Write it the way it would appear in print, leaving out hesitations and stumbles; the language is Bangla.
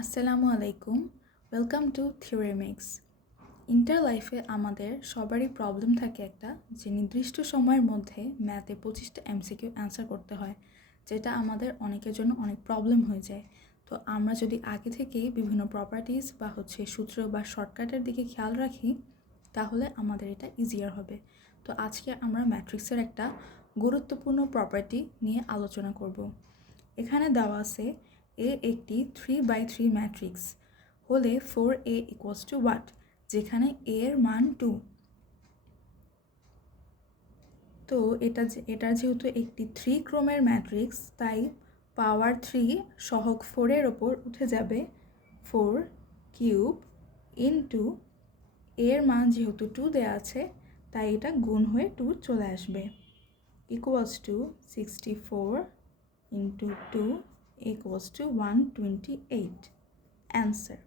আসসালামু আলাইকুম। Welcome to থিওরেমিক্স। ইন্টার লাইফে আমাদের সবারই প্রবলেম থাকে একটা, যে নির্দিষ্ট সময়ের মধ্যে ম্যাথে 25টা এমসিকিউ অ্যান্সার করতে হয়, যেটা আমাদের অনেকের জন্য অনেক প্রবলেম হয়ে যায়। তো আমরা যদি আগে থেকেই বিভিন্ন প্রপার্টিজ বা সূত্র বা শর্টকাটের দিকে খেয়াল রাখি, তাহলে আমাদের এটা ইজিয়ার হবে। তো আজকে আমরা ম্যাট্রিক্সের একটা গুরুত্বপূর্ণ প্রপার্টি নিয়ে আলোচনা করব। এখানে দেওয়া আছে এ একটি 3/3 ম্যাট্রিক্স হলে 4a ইকুয়ালস টু হোয়াট, যেখানে a এর মান 2। তো এটার যেহেতু একটি 3 ক্রমের ম্যাট্রিক্স, তাই পাওয়ার 3 সহগ 4-এর ওপর উঠে যাবে 4 কিউব ইন্টু এর মান যেহেতু 2 দেওয়া আছে, তাই এটা গুণ হয়ে 2 চলে আসবে, equals to 64 into 2 equals to 128 answer.